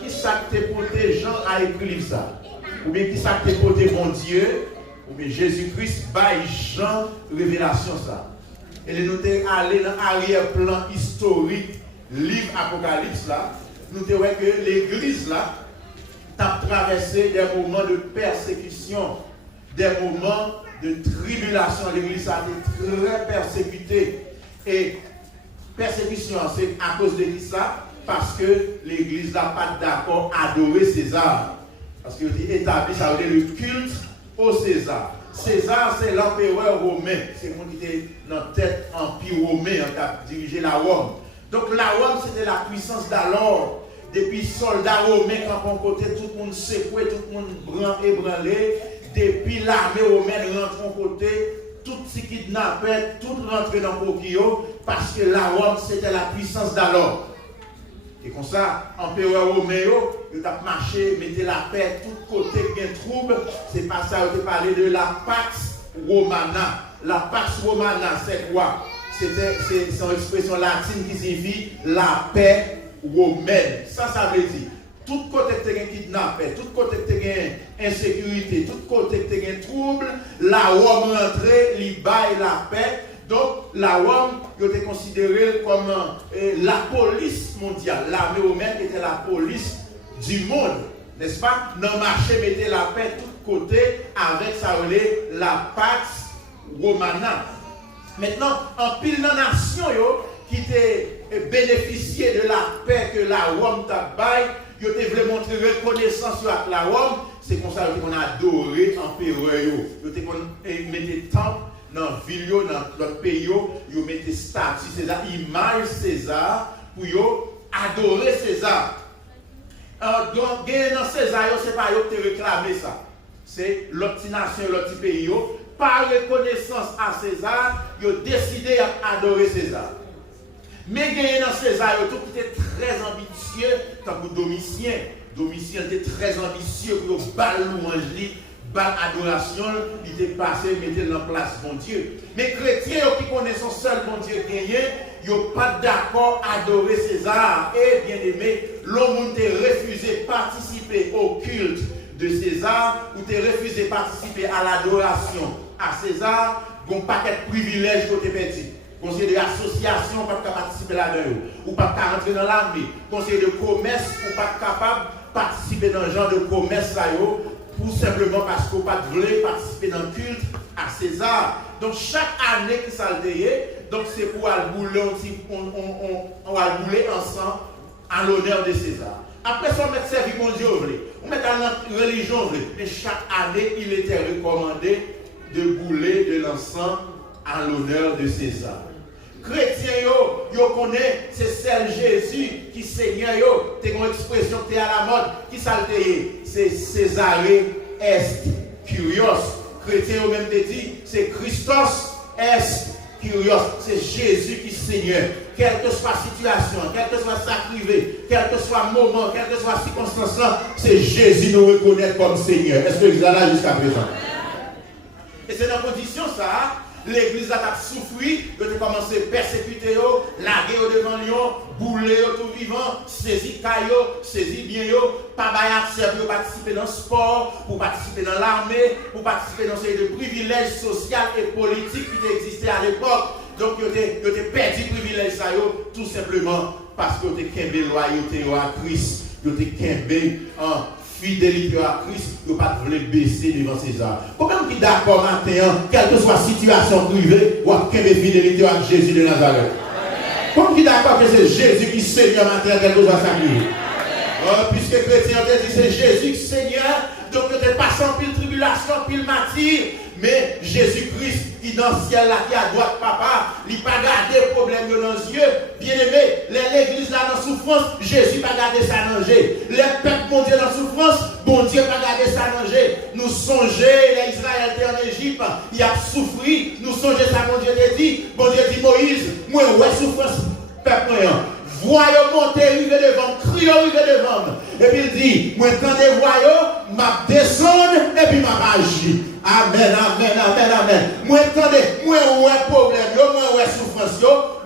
qui ça te porté Jean a écrit livre ça? Ou bien qui ça te porté mon Dieu? Ou bien Jésus-Christ by Jean révélation ça? Et nous sommes allés dans l'arrière-plan historique, livre Apocalypse là, nous avons vu que l'église là a traversé des moments de persécution, des moments de tribulation. L'église a été très persécutée. Et persécution, c'est à cause de ça, parce que l'église n'a pas d'accord à adorer César. Parce qu'il a établi ça veut dire le culte au César. César, c'est l'empereur romain. C'est le monde qui était dans la tête empire romain, qui a dirigé la Rome. Donc la Rome, c'était la puissance d'alors. Depuis soldats romains, quand on côté, tout le monde secoué, tout le monde ébranlé. Depuis l'armée romaine rentre en côté, tout ce qui kidnappait, tout rentre dans le coquillot, parce que la Rome, c'était la puissance d'alors. Et comme ça, l'empereur romain, il a marché, mettait la paix, tout côté qui est trouble. C'est pas ça, il a parlé de la Pax Romana. La Pax Romana, c'est quoi? C'est une expression latine qui signifie la paix romaine. Ça veut dire, tout côté que tu as kidnappé, tout côté que tu as insécurité, tout côté que tu as trouble, la Rome rentrait, il baille la paix. Donc, la Rome était considérée comme la police mondiale. L'armée romaine était la police du monde, n'est-ce pas? Dans le marché, mettait la paix de tous côtés avec ça, la Pax Romana. Maintenant, en pile de nations qui étaient bénéficié de la paix que la Rome t'a baillé, ils voulaient montrer reconnaissance avec la Rome. C'est comme ça qu'on a adoré l'empereur. Ils mettaient temple dans la ville, dans notre pays, ils mettaient statue César, image César, pour adorer César. Donc, dans César, ce n'est pas eux qui réclamé ça. C'est l'autre nation, l'autre pays. Par reconnaissance à César, ils ont décidé d'adorer César. Mais dans César, tout était très ambitieux, comme Domitien. Domitien était très ambitieux pour battre louange, battre adoration, il était passé, mettre en place bon Dieu. Mais chrétiens qui connaissent son seul bon Dieu gagné, ils n'ont pas d'accord à adorer César. Et bien aimé, l'homme a refusé de participer au culte de César, ou a refusé de participer à l'adoration à César, donc pas de privilège côté petit. Conseiller d'association, pas participer là-dedans, ou pas rentrer dans l'armée. Conseiller de commerce, ou pas capable de participer dans le genre de commerce là, pour simplement parce qu'on pas voulu participer dans le culte à César. Donc chaque année qui s'altérait, donc c'est pour aller bouler, on va bouler ensemble à l'honneur de César. Après ça, on met servi mon Dieu, on met dans notre religion, mais chaque année, il était recommandé de bouler de l'encens à l'honneur de César. Chrétiens, yo connaissent, c'est celle Jésus qui Seigneur, c'est une expression qui est à la mode, qui s'altérait, c'est Césaré est Kyrios. Chrétiens, yo même te dit, c'est Christos est Kyrios, c'est Jésus qui Seigneur. Quelle que soit la situation, quel que soit sa privée, quel que soit le moment, quelle que soit la circonstance, c'est Jésus nous reconnaît comme Seigneur. Est-ce que vous êtes là jusqu'à présent? Et c'est dans la condition ça, l'église a souffert, elle a commencé à persécuter, laguer devant lui, bouler tout vivant, saisir caillot, saisir bien, pas accès pour participer dans le sport, pour participer dans l'armée, pour participer dans ces privilèges sociaux et politiques qui existaient à l'époque. Donc, ils ont perdu le privilège ça, tout simplement parce qu'ils ont été loyauté à Christ, ils ont été en fidélité à Christ, ils n'ont pas voulu baisser devant César. Combien qui d'accord maintenant, quelle que soit la situation privée, ou à fidélité à Jésus de Nazareth? Combien qui d'accord que c'est Jésus qui Seigneur maintenant, quelle que soit sa vie? Puisque les chrétiens ont dit c'est Jésus qui Seigneur, donc tu es passé en pile tribulation, pile martyr, mais Jésus-Christ qui dans le ciel là, qui à droite papa, il n'a pas gardé le problème dans les yeux. Bien aimé, l'église là dans la souffrance, Jésus n'a pas gardé ça dans les peuples mon Dieu dans la souffrance, bon Dieu n'a pas gardé ça dans nous songeons, les Israéliens étaient en Égypte, il a souffert, nous songeons ça, mon Dieu t'a dit, bon Dieu dit Moïse, moi ouais souffrance, peuple moyen. Voyons monter, arriver devant, crier, arriver devant. Et puis il dit, moi quand des voyons, m'a descendre et puis m'a agir. Amen, amen, amen, amen. Moi quand moi ouais problème, moi ouais souffrance,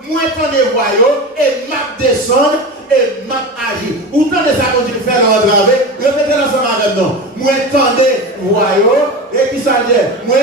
moi quand des voyons et m'a descendre et m'a agi. Autant de ça qu'on dit faire dans votre avec, répétez ensemble avec nous. Moi, tendez, voyons, et puis ça dit, moi,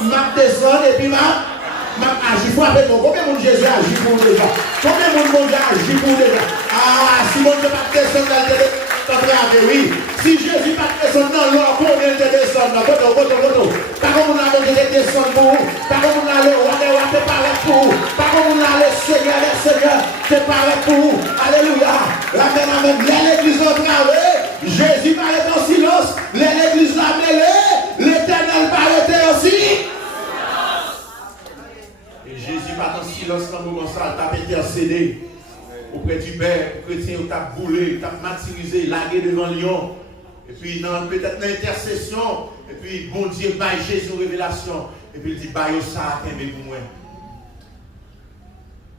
m'a descendre et puis m'a agi. Frappez-moi. Combien de monde Jésus agit pour vous déjà? Combien de monde agit pour vous déjà? Ah, si mon Dieu pas descendre dans le oui. Si Jésus pas descendre dans l'or, combien de descendre? Pas comme on a besoin de descendre pour vous. Pas comme on a le roi des rois, c'est pareil pour vous. Pas comme on a le Seigneur des seigneurs, c'est pareil pour vous. Alléluia. Amen, amen. L'église a travaillé. Jésus paraît en silence. L'église l'a mêlé. L'éternel paraît aussi. Et Jésus part en silence dans le moment ça. Il t'a intercédé auprès du Père. Le chrétien, il t'a boulé, il t'a martyrisé, lagué devant Lyon. Et puis, peut-être une intercession. Et puis, bon Dieu, baille Jésus révélation. Et puis, il dit, baille ça, qu'un pour moi.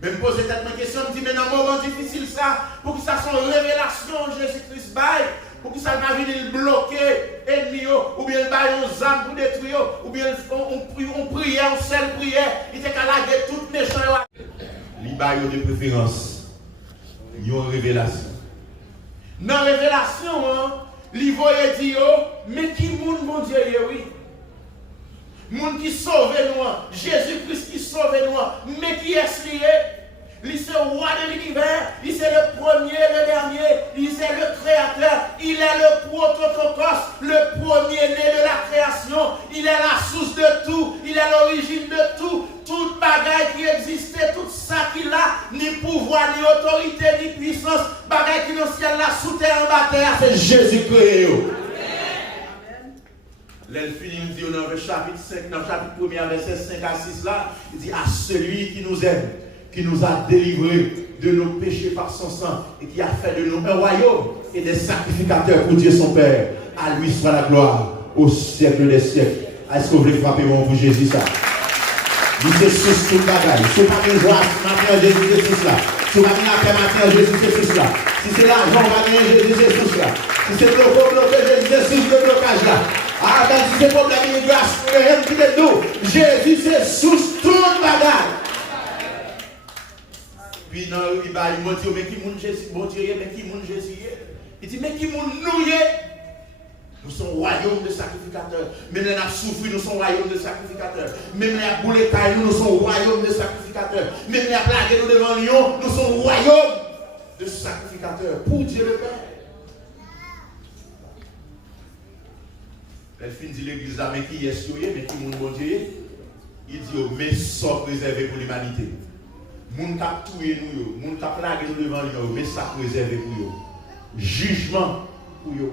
Même poser peut-être une question, il me dit, mais dans un moment difficile, ça, pour que ça soit une révélation, Jésus-Christ baille. Pour que ça ne vienne bloquer ennemi, ou bien bailler aux âmes pour détruire, ou bien on prière, on seule prière, il était qu'à laguer tout méchant. Il baille de préférence. Il y a une révélation. Dans la révélation, il voyait dire, mais qui monde, mon Dieu, oui. Monde qui sauve nous, Jésus-Christ qui sauve nous, mais qui est-ce lié? Il est le roi de l'univers, il est le premier, le dernier, il est le créateur, il est le prototokos, le premier-né de la création, il est la source de tout, il est l'origine de tout, toute bagaille qui existait, tout ça qu'il a, ni pouvoir, ni autorité, ni puissance, bagaille qui dans le ciel, la sous terre, en bas terre, c'est Jésus-Christ. L'Elphine dit dans le chapitre 5, dans le chapitre 1er, verset 5 à 6 là, il dit à celui qui nous aime, qui nous a délivrés de nos péchés par son sang et qui a fait de nous un royaume et des sacrificateurs pour Dieu son Père. À lui soit la gloire au siècle des siècles. Est-ce que vous voulez frapper pour Jésus ça? Lui c'est sous toute bagaille. Si vous n'avez pas de joie, matin Jésus c'est sous là. Si vous n'avez pas de matin Jésus c'est sous là. Si c'est l'argent, on va gagner Jésus c'est sous là. Si c'est bloqué, Jésus c'est sous le blocage là. Ah, ben si c'est problème de grâce, rien qui est nous. Jésus c'est sous toute bagaille. Puis non, il va lui dire, mais qui moun Jésus, bon Dieu, mais qui moun Jésus? Il dit, mais qui moun nous? Nous sommes royaume de sacrificateurs. Même les souffert, nous sommes royaume de sacrificateurs. Même les boulets taille, nous sommes royaume de sacrificateurs. Même les plagues nous devant Lyon, nous sommes royaume de sacrificateurs. Pour Dieu le Père. Elle finit l'église là, mais qui est-ce mais qui moun bon Dieu? Il dit, mais sont préservés pour l'humanité. Moun tap touye nous, moun tap plagué nous devant nous, mais ça préservé pour eux. Jugement pour eux.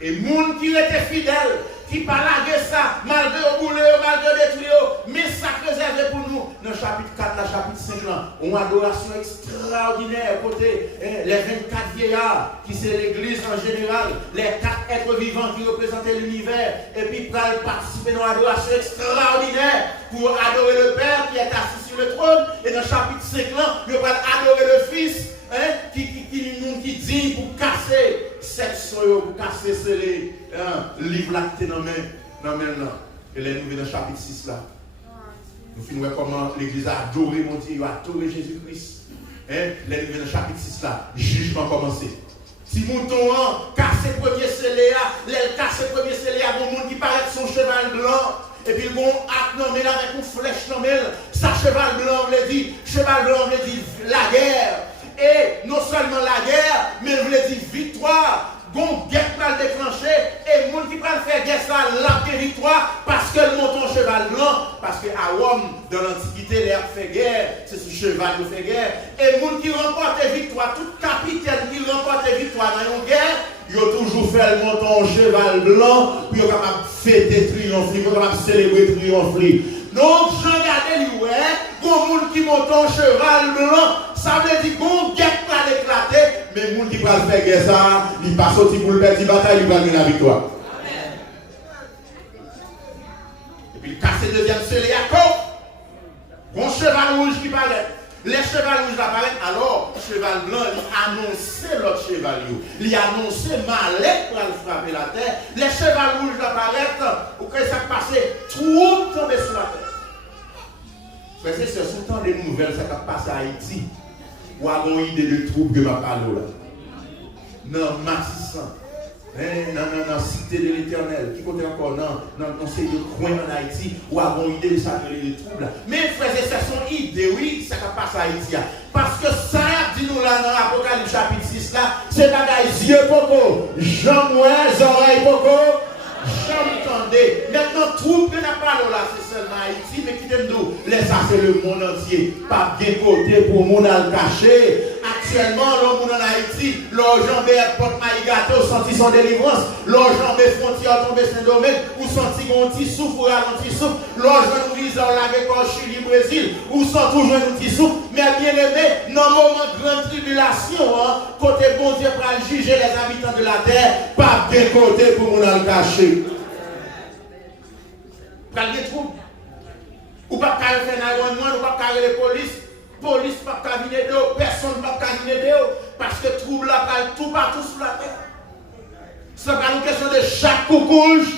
Et moun qui était fidèle, qui pas lagué ça, malgré au boulet, malgré détruire, mais ça préservé pour nous. Dans le chapitre 4, le chapitre 5, là, on a une adoration extraordinaire côté les 24 vieillards, qui c'est l'église en général, les 4 êtres vivants qui représentaient l'univers, et puis pour participer dans l'adoration extraordinaire pour adorer le Père qui est assis sur le trône. Et dans le chapitre 5, là, ils vont adorer le Fils, qui dit pour casser cette soyo, pour casser ce livre là qui est dans la main. Et là, nous venons dans le chapitre 6 là. Nous finissons comment l'église a adoré mon Dieu, a adoré Jésus-Christ. Là, nous venons dans le chapitre 6 là. Jugement commencé. Si mouton casse le premier céléa, les casse le premier céléa, bon monde qui paraît son cheval blanc. Et puis bon acte nommé avec une flèche nommée. Ça cheval blanc veut dire, la guerre. Et non seulement la guerre, mais il veut dire victoire. Gon guerre pour le déclencher. Et monde qui peut faire guerre, ça la victoire. Parce que le monton cheval blanc. Parce qu'à Rome, dans l'Antiquité, les fait guerre. C'est ce cheval qui fait guerre. Et monde qui remporte victoire, tout capitaine qui remporte victoire dans une guerre, il a toujours fait le monton cheval blanc. Puis il est capable de fêter triomphe. Il est capable de célébrer triomphe. Donc, je regarde lui, bon monde qui monte en cheval blanc, ça veut dire qu'on guette pas d'éclater, mais monde qui va faire guerre ça, il passe sorti pour le perdre la bataille, il va gagner la victoire. Amen. Et puis, casser le deuxième scellé à côte, bon cheval rouge qui paraît. Les chevals rouges apparaissent, alors le cheval blanc, il annonçait l'autre cheval. Il annonçait Malek pour aller frapper la terre. Les chevals rouges apparaissent, pour que ça passe, tout tomber sur la terre. C'est tout le temps des nouvelles, ça va passer à Haïti. ou a une idée de trouble que ma parole là. Non, Matissan. Dans la cité de l'Éternel, qui compte encore dans ces deux coins en Haïti, ou a une idée de ça de trouble. Mais frères et sœurs, son idée, oui, ça ne passe à Haïti. Parce que ça, dit-nous là dans l'Apocalypse chapitre 6, là, c'est bagaille yeux poco, jambes oreilles poco. J'entendais. Maintenant, trouble que n'a pas là, c'est seulement Haïti, mais qui t'aime nous. Laisse ça, c'est le monde entier. Pas bien côté pour mon al caché. Actuellement, le monde en Haïti, l'argent de porte maïgato, senti son délivrance. L'argent de frontières tombé Saint-Domingue, ou senti qu'on t'y souffle, ou ralenti souffle. L'argent nous vise en la Chili, Brésil, ou sans toujours un petit souffle. Mais bien aimé, dans le moment de grande tribulation, côté bon Dieu pour juger les habitants de la terre, pas bien côté pour mon al caché. Pral des troubles. Ou pas carrer faire n'importe ou pas carrer les police pas venir d'eau, personne pas venir d'eau, parce que trouble là pral tout partout sur la terre. C'est pas une question de chaque coucouche.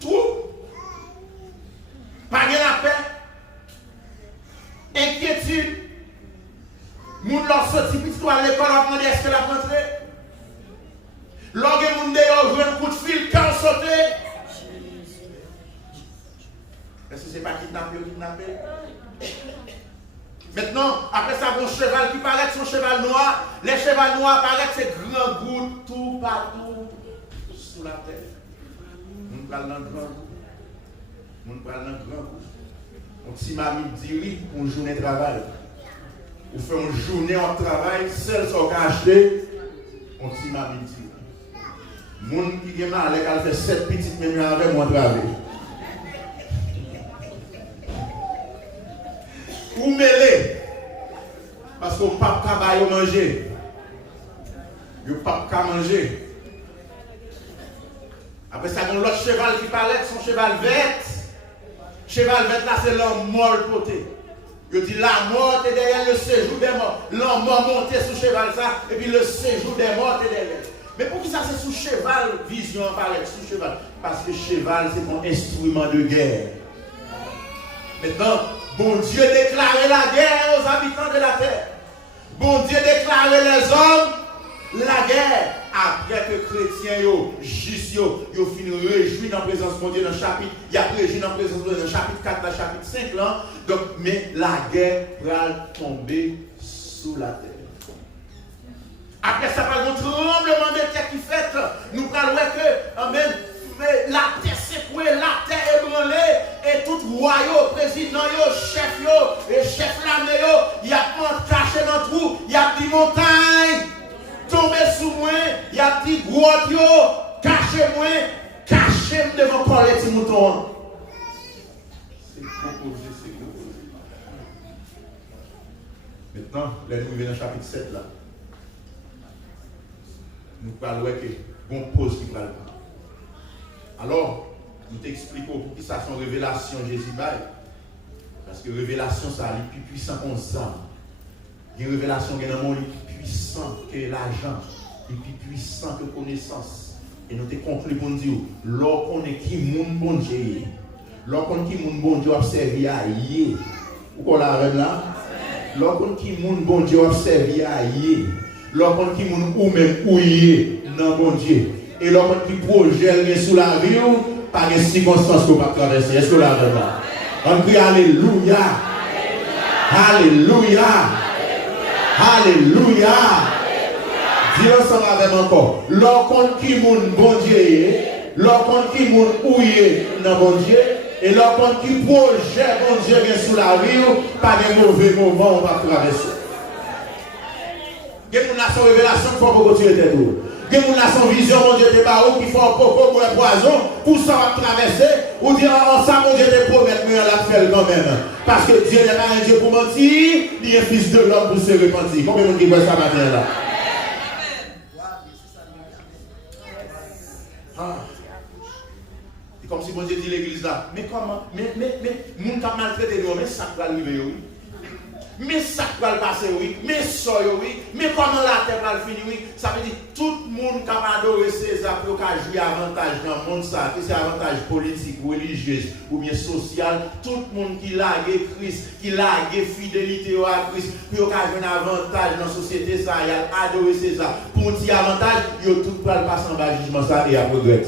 Trouble. Pas de la paix. Inquiétude. Moun leur sorti petit à l'école a demandé est-ce qu'elle a rentré. Lorsque moun dehors joue un coup de fil, quand sauté. Est-ce que ce n'est pas kidnappé ou kidnappé? Maintenant, après ça, bon cheval qui paraît son cheval noir. Les chevals noirs paraissent c'est grand gouttes tout partout sous la terre. Moun parle dans grand goût. Moun parle dans grand goût. On petit mamie dit oui pour une journée de travail. Ou fait une journée en travail, seul sur acheter, on petit mamie dit oui. Moun qui est mal, elle fait 7 petites même avec moi travail. Ou mêlé. Parce qu'on ne peut pas manger. On ne peut pas manger. Après ça, il y a l'autre cheval qui parlait, son cheval vert. Cheval vert là, c'est l'homme mort côté. Il dit la mort est derrière le séjour des morts. L'homme mort monté sous cheval ça, et puis le séjour des morts est derrière. Mais pour qui ça c'est sous cheval, vision paraît sous cheval? Parce que cheval c'est mon instrument de guerre. Maintenant, bon Dieu déclarait la guerre aux habitants de la terre. Bon Dieu déclarait les hommes la guerre. Après que les chrétiens, juste, ils finissent réjouir dans la présence de Dieu dans le chapitre, il y a réjoui dans la présence de Dieu dans le chapitre 4, dans le chapitre 5, là. Donc, mais la guerre va tomber sous la terre. Après ça, par exemple, tremblement de terre qui fait, nous parlons que, amen, la terre secouée, la terre ébranlée, et tout royaume, président, chef, et chef l'armée, il y a un caché dans le trou, il y a des montagnes. Tombez sous moi, il y a des grottes, cachez-moi, cachez-moi devant corps les petits moutons. C'est proposé, c'est proposé. Maintenant, là, nous venons dans le chapitre 7 là. Nous parlons que bon pause qui parle. Alors, nous t'expliquons pour qui ça sont révélations Jésus bail. Parce que révélation, ça est plus puissant qu'on ça. Il y a une révélation qui est dans le monde plus puissant que l'argent, et plus puissant que connaissance. Et nous te concluons pour nous dire, lorsqu'on est qui moun bon Dieu, lorsqu'on qui moun bon Dieu observe à yé. Ou qu'on la reine là? Lorsqu'on qui moun bon Dieu observe à yé. Lorsqu'on qui moun ou même ouillé dans bon Dieu. Et lorsqu'on qui projette sous la vie, par des circonstances qu'on va traverser. Est-ce que la reine là? On crie Alléluia. Alléluia. Alléluia. Dis ensemble avec encore. Lorsqu'on qui moun bon Dieu, lorsqu'on qui moun ouillé dans bon Dieu, et lorsqu'on qui projette bon Dieu sous la vie, pas de mauvais moments on va traverser. Il y a une révélation qui faut beaucoup tirer tête. Il y a une vision, mon Dieu, de barreau qui faut un coco pour un poison, pour ça va traverser, ou dire, oh, ça, mon Dieu, te promettre, mais on l'a fait quand même. Parce que Dieu n'est pas un Dieu pour mentir, ni un fils de l'homme pour se repentir. Combien de monde qui voit ça matin là? C'est comme si mon Dieu dit l'église là, mais comment? Mais, moun t'a maltraité nous, mais ça va arriver, oui. mais ça va le passer, oui, mais ça, oui, mais comment la terre va le finir, oui. Ça veut dire tout le monde qui a adoré César pour jouer avantage dans le monde, ça, que c'est avantage politique, religieux ou bien social, tout le monde qui l'a Christ, qui l'a fidélité à Christ, pour jouer un avantage dans la société, ça, il a adoré César. Pour un petit avantage, il a tout pas le passer en bas jugement, ça, et à regret.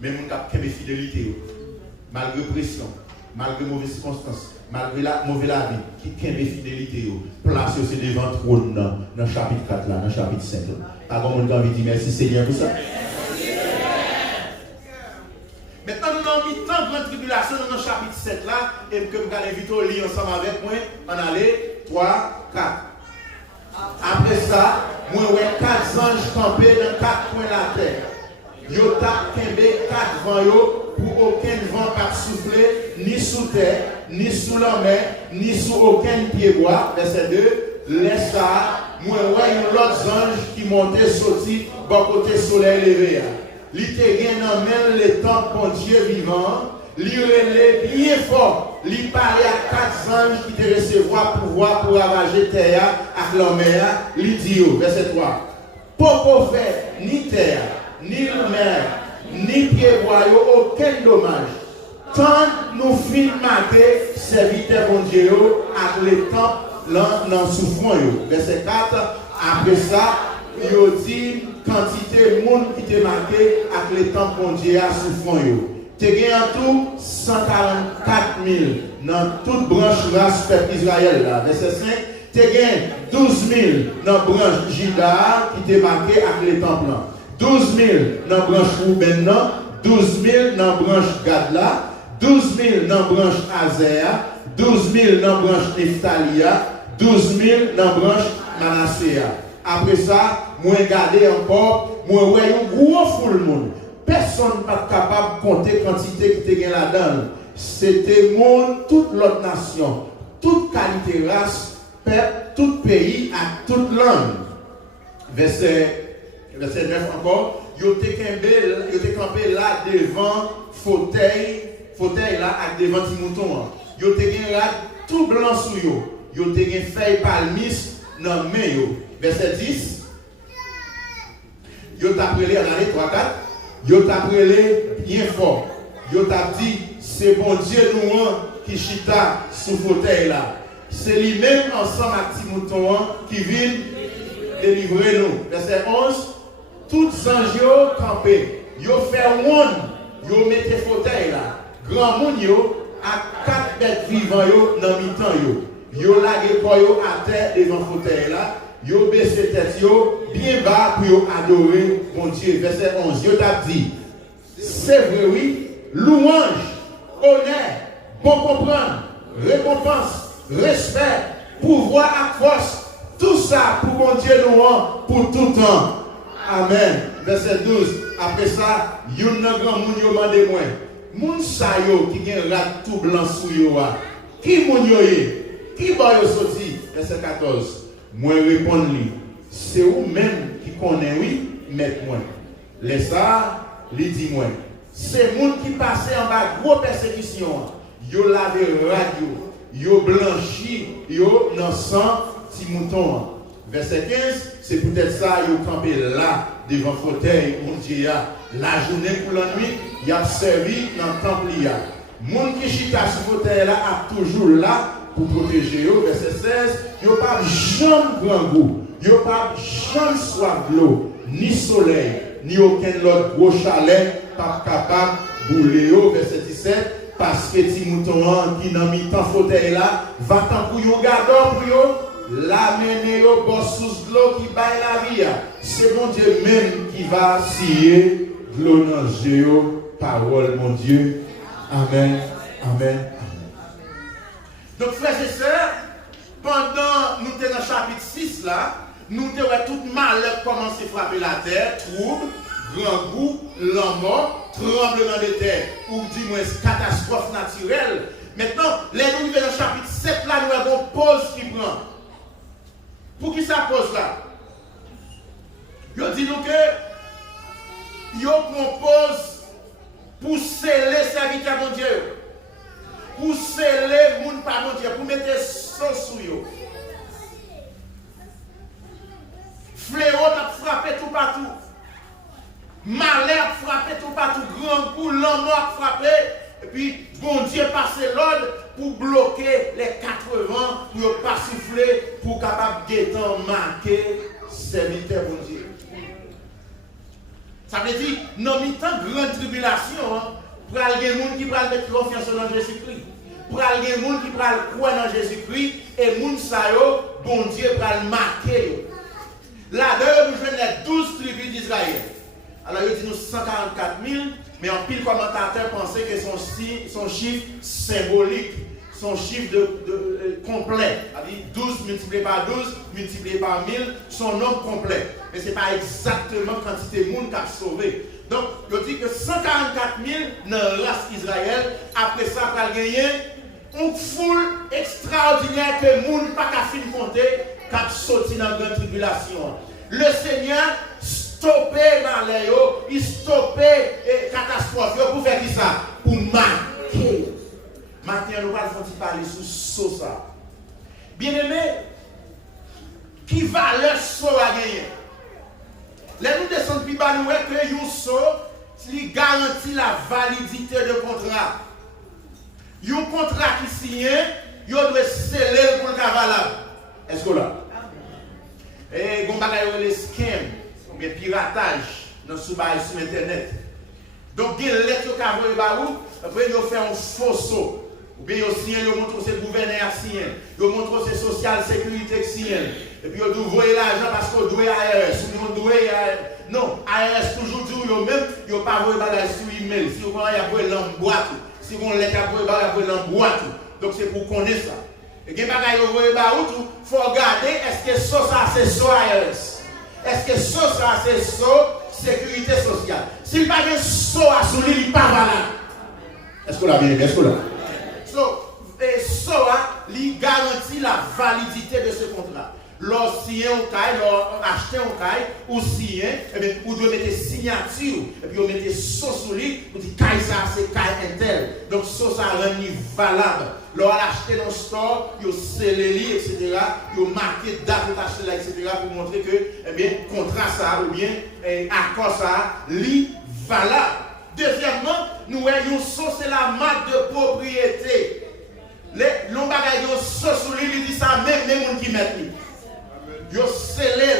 Mais mon cap qui fidélité, malgré pression, malgré mauvaises circonstances, malgré la mauvaise vie, qui a fidélité, place c'est devant trône dans le chapitre 4 là, dans le chapitre 5 là. Pas comme on a envie de dire merci Seigneur pour ça. Maintenant nous avons mis tant de grande tribulation dans le chapitre 7 là, et que vous allez vite lire ensemble avec moi, on allait 3, 4. Après ça, moi ouais 4 anges campés dans 4 coins de la terre. Yo tap kembe 4 vents yo pour aucun vent pas souffler ni sous terre, ni sous la mer, ni sous aucun pied bois. Verset 2. Laisse ça, moi ouais un autre ange qui montait sorti bon côté soleil levé. Li te gen nan men les temps pour Dieu vivant, li relè bien fort, li parle à 4 anges qui te recevoir pouvoir pour ravager terre avec la mer, li dit verset 3. Poko fait ni terre ni la mer, ni pied bois, aucun dommage. Tant nous filons mater, serviteurs bon Dieu, avec les temps dans souffrant. Verset 4, après ça, il dit quantité de monde qui te marqué avec les temps bon Dieu à souffrant. Tu as en tout 144 000 dans toute branche race peuple Israël. Verset 5, tu as 12 000 dans la branche Juda qui te marqué avec les temps blancs. 12 000 dans la branche Rouben, 12 000 dans la branche Gadla, 12 000 dans la branche Azéa, 12 000 dans la branche Nephthalia, 12 000 dans la branche Manassé. Après ça, moi regardé encore, moi voyais un gros foule monde. Personne n'est pas capable de compter la quantité qui était là-dedans. C'était monde, toute l'autre nation, toute qualité race, peuple, tout pays, à toute langue. Verset 9 encore, yo te campé là devant fauteuil là avec devant ti mouton. Yo te gen là tout blanc sou yo. Yo te gen feuille palmis dans main yo. Verset 10. Yo t'a prélé en allée 3 4. Yo t'a prélé bien fort. Yo t'a dit c'est bon Dieu nous qui chita sous fauteuil là. C'est lui-même ensemble avec ti mouton qui vient délivrer nous. Verset 11. Toutes anges campés, yo fait monde, yo mettez fauteuil là. Grand monde yo à 4 bêtes vivants yo dans mi-temps yo. Yo lagué corps yo à terre devant fauteuil là. Yo baissé tête yo bien bas pour yo adorer mon Dieu. Verset 11. Yo t'a dit c'est vrai oui, louange, honneur, bon comprendre, récompense, respect, pouvoir et force, tout ça pour mon Dieu nous pour tout temps. Amen. Verset 12. Après ça, yon nan grand moun yo mande moi. Moun sa yo qui gen rat tout blanc sou yo a. Qui moun yo ye? Qui ba yo sorti? Verset 14. Moi répond lui. C'est ou même qui connaît oui, met moi. Laisse ça, li dit moi. C'est moun qui passait en bas gros persécution. Yo lavé rat yo blanchi yo nan sang ti mouton. Verset 15, c'est peut-être ça, il a campé là, devant le fauteuil, mon Dieu, la journée pour la nuit, il a servi dans le temple. Moun qui chita sur le fauteuil là, a toujours là pour protéger. Verset 16, il n'y a pas jamais grand goût, il n'y a pas jamais soif de l'eau, ni soleil, ni aucun autre gros chalet, pas capable de bouler. Verset 17, parce que ti mouton qui n'a mis tant fauteuil là, va tant pour yon gardon pour yon. La mener au bord sous l'eau qui baille la vie. C'est mon Dieu même qui va scier l'eau dans Dieu. Parole, mon Dieu. Amen. Amen. Donc, frères et sœurs, pendant nous sommes dans le chapitre 6 là, nous avons tout malheur commencé à frapper la terre, trouble, grand goût, mort, tremblement de terre, ou du moins catastrophe naturelle. Maintenant, les nous dans le chapitre 7 là, nous avons pause qui prend. Pour qui ça pose là? Yo dit nous que yo propose pour sceller serviteur mon Dieu. pour sceller moun par mon Dieu, pour mettre sauce sur yo. Fléau t'a frappé tout partout. Malheur frappé tout partout. Grand coup, l'homme a frappé. Et puis, bon Dieu passe l'ordre pour bloquer les 80, pour ne pas siffler, pour capable de marquer serviteur bon Dieu. Ça veut dire, dans une grande tribulation, pour aller des gens qui prennent mettre confiance dans Jésus-Christ. Pour aller des gens qui prennent croire dans Jésus-Christ, et les gens, bon Dieu, pour le marquer. Là-dedans, nous jouons les 12 tribus d'Israël. Alors, il dit nous 144 000, mais en pile commentateur pensait que son chiffre symbolique, son chiffre complet, c'est-à-dire 12 multiplié par 12, multiplié par 1000, son nombre complet. Mais ce n'est pas exactement quantité de monde qui a sauvé. Donc, il dit que 144 000 dans la race Israël, après ça, il va gagner une foule extraordinaire que le monde n'a pas qu'à compter, qui a sorti dans la grande tribulation. Le Seigneur stoppé dans les eaux, il stoppé catastrophe pour faire ça, pour marquer. Maintenant, nous allons parler sur ça. Bien aimé, qui va le saut à gagner? Les nous descendons plus bas, nous voyons que un saut, il garantit la validité de contrat. Un contrat qui signe, il doit sceller pour le valable. Est-ce que là? Et on va les scams, ou bien piratage dans sur Internet. Donc, il y a des lettres qui ont après ils fait un faux saut. Ou bien ils montrent que c'est le gouverneur signé, ils montrent que c'est social sécurité signé. Et puis ils doivent l'argent parce qu'on doit ARS. Non, ARS toujours dit eux-mêmes, ils n'ont pas envoyé sur email. Si vous voyez, il y a une boîte. Si vous voulez, il y a une boîte. Donc c'est pour connaître ça. Et quand il faut regarder, est-ce que ça c'est ça ARS? Est-ce que ça c'est ça sécurité sociale? S'il n'y a pas de ça à souligner, il n'est pas valable. Est-ce que vous l'avez bien? Est-ce que vous l'avez? Il garantit la validité de ce contrat. Lorsque vous achetez un caille, ou signé, vous devez mettre signature, et puis vous mettez sauce sur lui, vous dites caille ça, c'est caille intel. Donc ça rend valable. Lorsque vous achetez dans le store, vous scellez lui, etc. Vous marquez date de l'achat là, etc. pour montrer que le contrat ça, ou bien accord ça, lui valable. Deuxièmement, nous voyons ça, c'est la marque de propriété. L'on bagaille yo sauce sur lui, il dit ça même les gens qui mettent lui. Yo scellé.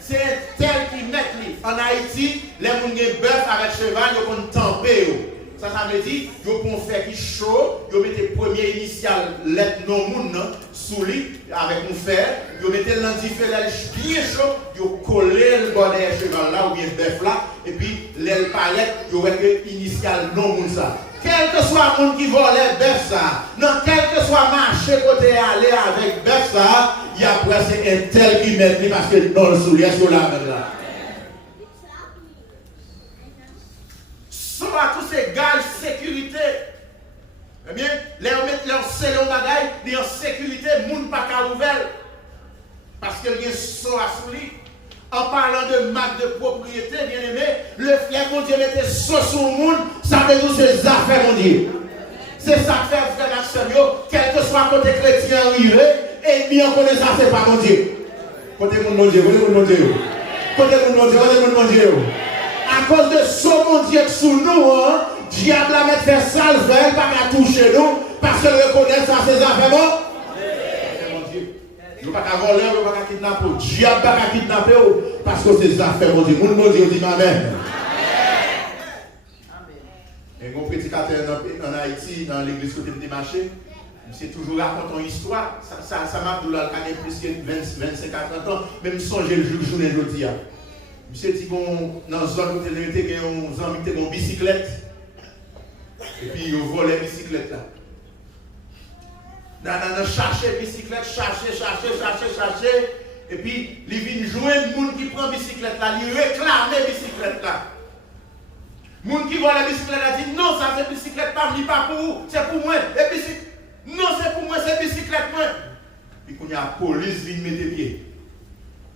C'est un tel qui met lui. En Haïti, les gens qui ont bœuf avec cheval, ils ont tempé. Ça veut dire qu'ils ont fait qui chaud, ils mettent le premier initial, lettre non moun sous lui, avec un fer, ils mettent l'indifférent bien chaud, ils collé le bord des cheval là, ou bien le bœuf là, et puis l'aile palette, ils mettent l'initial non moun ça. Quel que soit le monde qui vole bœuf ça, dans quel que soit marché côté aller avec bœuf ça, il y a presque un tel qui met lui parce que non le soulier sur la main là. Soit tous ces gages sécurité. Eh bien, les mettent leur scellé au bagaille, ils en sécurité, moun pas qu'à ouvert. Parce qu'il y a un saut à soulier. En parlant de marque de propriété, bien aimé, le frère, mon Dieu, mettait saut sur le monde, ça veut dire c'est affaires, mon Dieu. C'est ça que fait frère Maxime, quel que soit côté chrétien arrivé, et bien on connaît ça, c'est pas mon Dieu. Côté mon Dieu, côté mon Dieu. Côté mon Dieu, côté mon Dieu. À cause de ce mon Dieu sous nous, diable a mettre faire sale, pas qu'à toucher nous, parce qu'il reconnaît ça, c'est affaires, bon. Vous ne pouvez pas voler, vous ne pouvez pas kidnapper. Dieu ne peut pas kidnapper parce que c'est ça fait mon Dieu. Mon Dieu dit Amen. Et mon prédicateur en Haïti, dans l'église côté de marché, c'est toujours raconté une histoire. Ça m'a dit qu'il y a plus que 25 à 30 ans, même songer le jour journée aujourd'hui. Monsieur dit bon, dans la zone où il y a une bicyclette. Et puis il vole la bicyclette là. Chercher bicyclette, chercher. Et puis, il vient joindre les gens qui prend bicyclette là, il réclame la bicyclette là. Les gens qui voient la bicyclette là disent non, ça c'est bicyclette pas, pas pour vous, c'est pour moi. Et puis, non, c'est pour moi, c'est bicyclette moi. Puis, quand il y a la police, il met des pieds.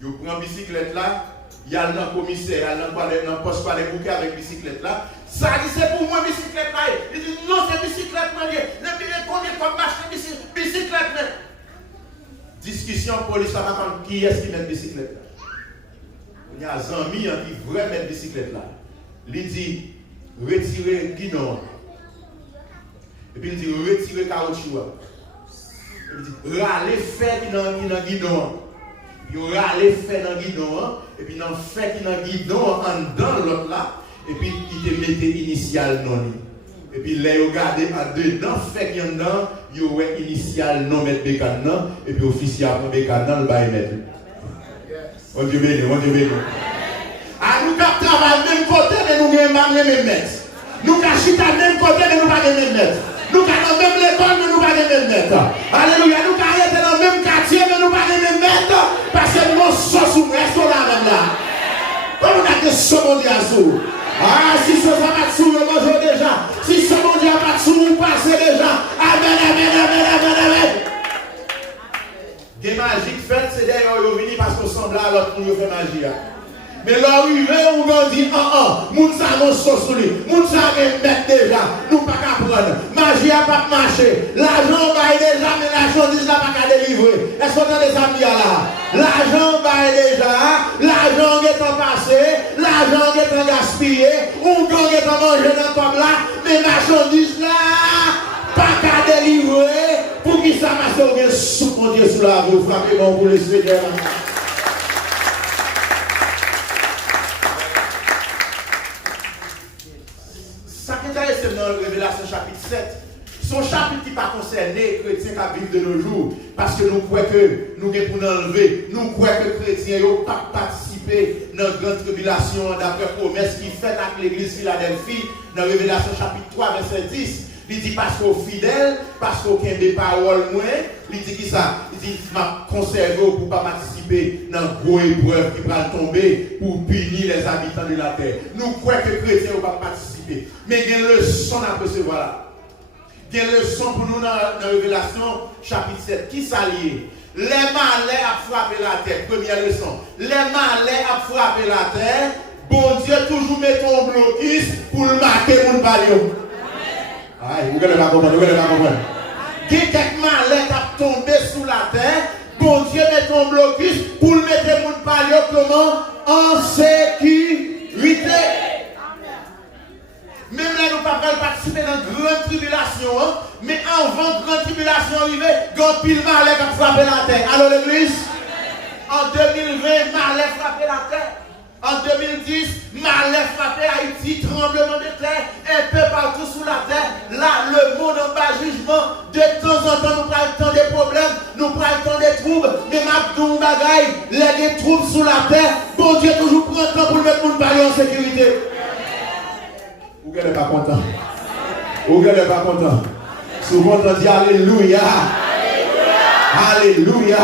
Il prend la bicyclette là, il y a le commissaire, il y a le poste par les bouquets avec la bicyclette là. Ça dit c'est pour moi bicyclette là. Il dit non, c'est bicyclette là. Le billet combien comme marcher bicyclette là. Discussion police ça va comme qui est-ce qui met bicyclette là. Il y a un ami qui veut mettre bicyclette là. Il dit retirer guidon. Et puis il dit retirer caoutchouc. Il dit râler fait qui dans guidon. Il râler fait dans guidon et puis dans fait qui dans guidon en dedans l'autre là et puis il te mettait initial non. Et puis là il regardait en dedans fait qui en dedans, il ouais initial non mettre bécane non et puis officier après bécane non le bail mettre. On Dieu béni, on Dieu béni. Ah nous cap travail même côté mais nous gagne même mettre. Nous ca chita même côté mais nous pas même mettre. Nous ca dans même l'école mais nous pas même mettre. Alléluia, nous ca arrêter dans même quartier mais nous pas même mettre parce que nous sommes sous reste là même là. Comment on a que ce monde à sous. Ah si ce ça pas sous le bonjour déjà. Si ce monde a pas sous vous passez déjà. Amen amen amen amen amen. Des magiques faites c'est d'ailleurs ils venus parce qu'on semble à l'autre pour faire magie. Mais l'arrivée, on a dit, moun sa non sauce lui, moun sa mettre déjà, nous pas qu'à prendre. Magie a pas marché, l'argent baille déjà, mais l'argent dit là pas qu'à délivrer. Est-ce qu'on a des amis là? L'argent baille déjà, l'argent est en passé, l'argent est en gaspillé, on est en manger dans comme là, mais marchandise là, pas qu'à délivrer. Pour qui ça passe au bien sous mon Dieu sous la vous frappez bon pour les Seigneur. C'est dans Révélation chapitre 7. Son chapitre qui pas concerné les chrétiens qui vivent de nos jours. Parce que nous croyons que nous avons pour enlever. Nous croyons que les chrétiens n'ont pas participé dans la grande tribulation d'après promesse qui fait avec l'église Philadelphie dans Révélation chapitre 3 verset 10. Il dit parce qu'aux fidèles, parce qu'aux qui ont des paroles moins, il dit qui ça? Il dit m'a conservé pour ne pas participer dans une grosse épreuve qui va tomber pour punir les habitants de la terre. Nous croyons que les chrétiens n'ont pas participé. Mais il y a une leçon à recevoir là. Il y a une leçon pour nous dans Révélation chapitre 7. Qui s'allie? Les malais à frapper la terre. Première leçon. Les malais à frapper la terre. Bon Dieu toujours met ton blocus pour le marquer mon balio. Aïe, vous ne pas comprendre, vous ne pas comprendre. Quelques malais qui tombé sous la terre. Bon Dieu met ton blocus pour le mettre mon balio comment? En sécurité. Même là, nous ne pouvons pas participer dans une grande tribulation, mais avant grande tribulation arrivée, il y a un pile malais qui a frappé la terre. Alors l'église, en 2020, malais frappé la terre. En 2010, malais frappé Haïti, tremblement de terre, un peu partout sous la terre. Là, le monde en bas jugement. De temps en temps, nous prenons des problèmes, nous prenons des troubles. Mais Mabdou Bagaï, les troubles sous la terre. Bon Dieu, toujours prend le temps pour mettre mon palais en sécurité. Vous n'êtes pas content. Vous n'êtes pas content. Souvent on dit Alléluia. Alléluia.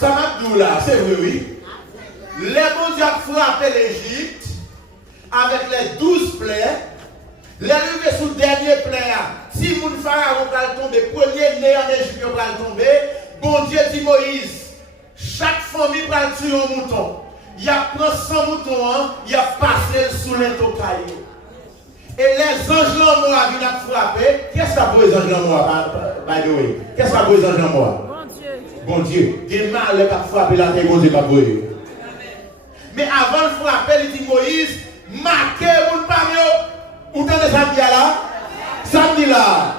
Ça m'a dit là, c'est vrai, oui. Les bons dieux ont frappé l'Égypte avec les 12 plaies. Les levés sous le dernier plaie. Si mon pharaon va tomber, premier né en Égypte va tomber. Bon Dieu dit Moïse, chaque famille va tuer un mouton. Il a pris 100 moutons, il a passé sous l'intocaille. Et les anges l'amour viennent frapper. Qu'est-ce que ça pour les anges l'amour, by the way? Qu'est-ce que ça pour les anges l'amour? Bon Dieu. Des mal qui a frappé la terre, bon Dieu, pas pour eux. Mais avant de frapper, il dit Moïse, marquez mon pamio. Où t'entendez samedi là? Samedi là.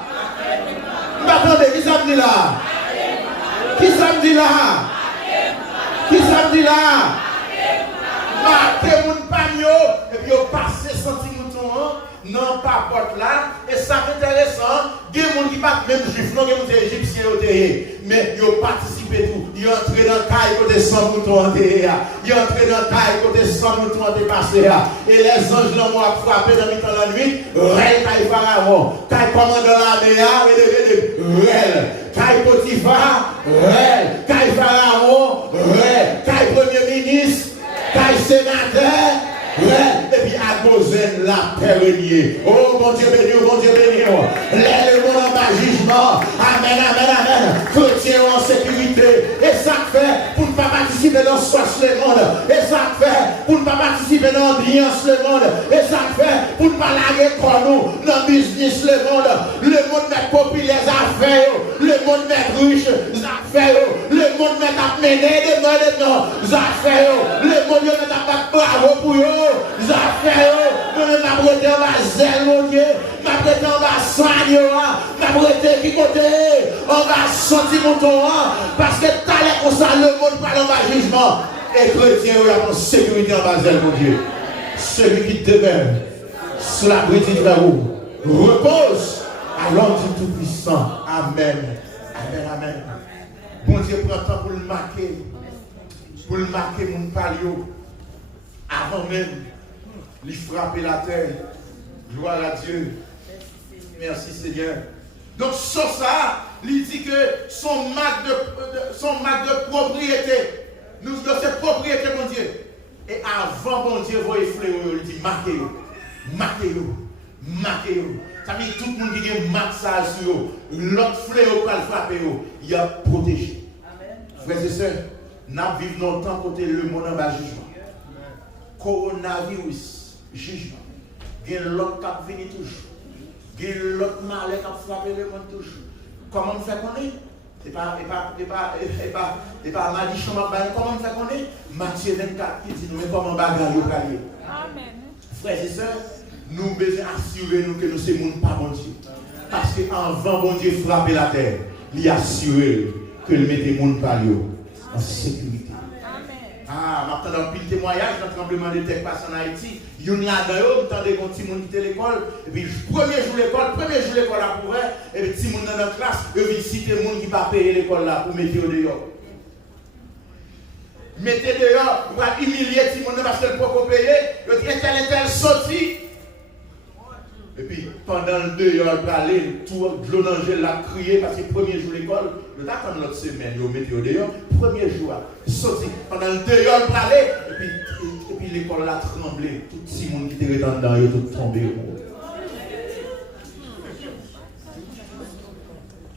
M'attendez, qui samedi là? Qui samedi là? Qui samedi là? Marquez mon pamio. Et puis vous passez centimouton. Non, pas porte là. Et ça c'est intéressant. Il y a des gens qui ne sont pas même juifs, non, il y a des égyptiens, mais ils ont participé tout. Ils ont entré dans le caille côté 100 moutons enterrés. Ils ont entré dans le caille côté 100 moutons dépassés. Et les anges l'ont frappé dans le temps de la nuit. Rel, caille pharaon. Caille commandant l'armée, rel. Caille Potiphar, rel. Caille pharaon, rel. Caille premier ministre, caille sénateur. Et puis à Gozen, la terre reniée. Oh mon Dieu béni, oh mon Dieu béni. Les le monde en bas jugement. Amen, amen, amen. Chrétiens en sécurité. Et ça fait pour ne pas participer dans ce le monde. Et ça fait pour ne pas participer fait dans l'ambiance le monde. Et ça fait pour ne pas larguer comme nous dans le business le monde. Le monde met populaire les affaires. Le monde met riche les affaires. Le monde met à mener des affaires. Le monde met à battre bravo pour eux. Les affaires. Nous m'a prêté en bas zèle mon Dieu. M'a prêté en bas soigne. M'a prêté qui côté. On va sentir mon temps. Parce que t'as l'air comme ça le monde parle en bas jugement. Et chrétien, il y a une sécurité en Basel, mon Dieu. Celui qui demeure sous la bride du Très-Haut repose à l'homme du Tout-Puissant. Amen. Amen, amen. Bon Dieu prend le temps pour le marquer. Pour le marquer, mon palio. Avant même, lui frapper la terre. Gloire à Dieu. Merci Seigneur. Donc, sur ça, il dit que son marque de propriété. Nous sommes cette propriété, mon Dieu. Et avant, mon Dieu, vous voyez fléau, il dit marquez-vous. Marquez-vous. Marquez-vous. Ça veut dire tout le monde qui a marqué ça sur eux. L'autre fléau qui va le frapper, il a protégé. Frères et sœurs, nous vivons longtemps côté le monde en bas jugement. Coronavirus, jugement. Il y a l'autre qui vient toujours. Il y a l'autre malheur qui frappe le monde toujours. Comment on fait qu'on est? Et pas Madichon, comment on fait qu'on est? Matthieu 24 qui dit nous, mais comment bagarre au calier. Amen. Frères et sœurs, nous devons assurer nous que nous sommes monde pas bon Dieu. Parce qu'avant bon Dieu frapper la terre, il a assuré que le mettait monde par en sécurité. Ah, maintenant dans le témoignage, dans le tremblement de terre passe en Haïti, il y a un là-dedans, il y a des gens qui quittent l'école, et puis premier jour l'école à couvert, et puis si monde dans la classe, il y a citer les gens qui ne peuvent pas payer l'école là pour mettre dehors. Mettez dehors, vous allez humilier les gens parce qu'ils ne peuvent pas payer, vous dites tel sorti. Et puis pendant le dehors, vous allez tout le danger l'a crié parce que le premier jour l'école, vous attendez l'autre semaine, vous mettez dehors, premier jour, sorti. Pendant le dehors, vous allez, et puis l'école a tremblé. Tout le monde qui était dedans, ils ont tout tombé.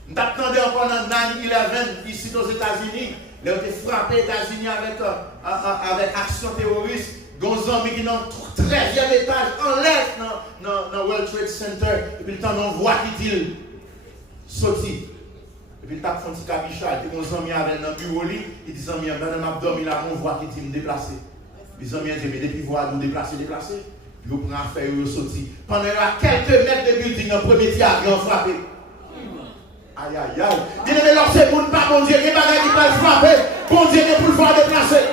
Nous attendons encore dans 9/11 ici aux États-Unis. Ils ont été frappés aux États-Unis avec action terroriste. Gonzan qui est dans le 13e étage, en l'air dans le World Trade Center. Et puis le temps on voit qui dit sorti. Et puis il tape son petit cabichard. Et mon ami avec dans le bureau, il dit madame m'a dormi là, on voit qui dit me déplacer. Les amis disent mais depuis voir nous déplacer. Puis on prend affaire, on sorti. Pendant quelques mètres de building, le premier tir, ils ont frappé. Aïe aïe aïe. Dis mais là c'est pour pas bon Dieu, les bagages qui peuvent frapper, bon Dieu pour le voir déplacer.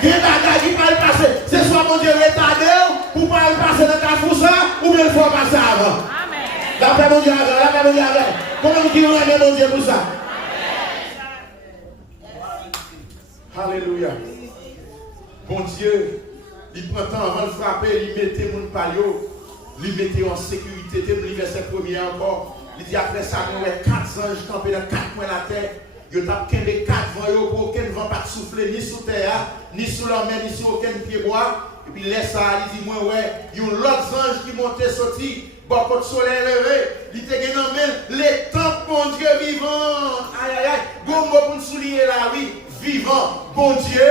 Les bagages qui peuvent passer, c'est soit mon Dieu retardé pour pas le passer dans ta foussa ou bien il faut passer avant. Amen. La paix mon Dieu avant, la paix mon Dieu avant. Comment nous disons mon Dieu pour ça? Alléluia. Bon Dieu, il prend temps avant de frapper, il mettait mon palio, il mettait en sécurité, il verset premier encore. Il dit après ça, nous avons 4 anges campés dans 4 coins de la terre. Il y a 4 vents pour aucun vent pas souffler ni sous terre, ni sous la mer, ni sur aucun pied bois. Et puis laisse ça, il dit moi ouais, il y a l'autre ange qui montait sorti, beaucoup de soleil levé, il était gagné dans les temps bon Dieu vivant. Aïe aïe aïe, bon mot pour nous souligner là, oui, vivant, bon Dieu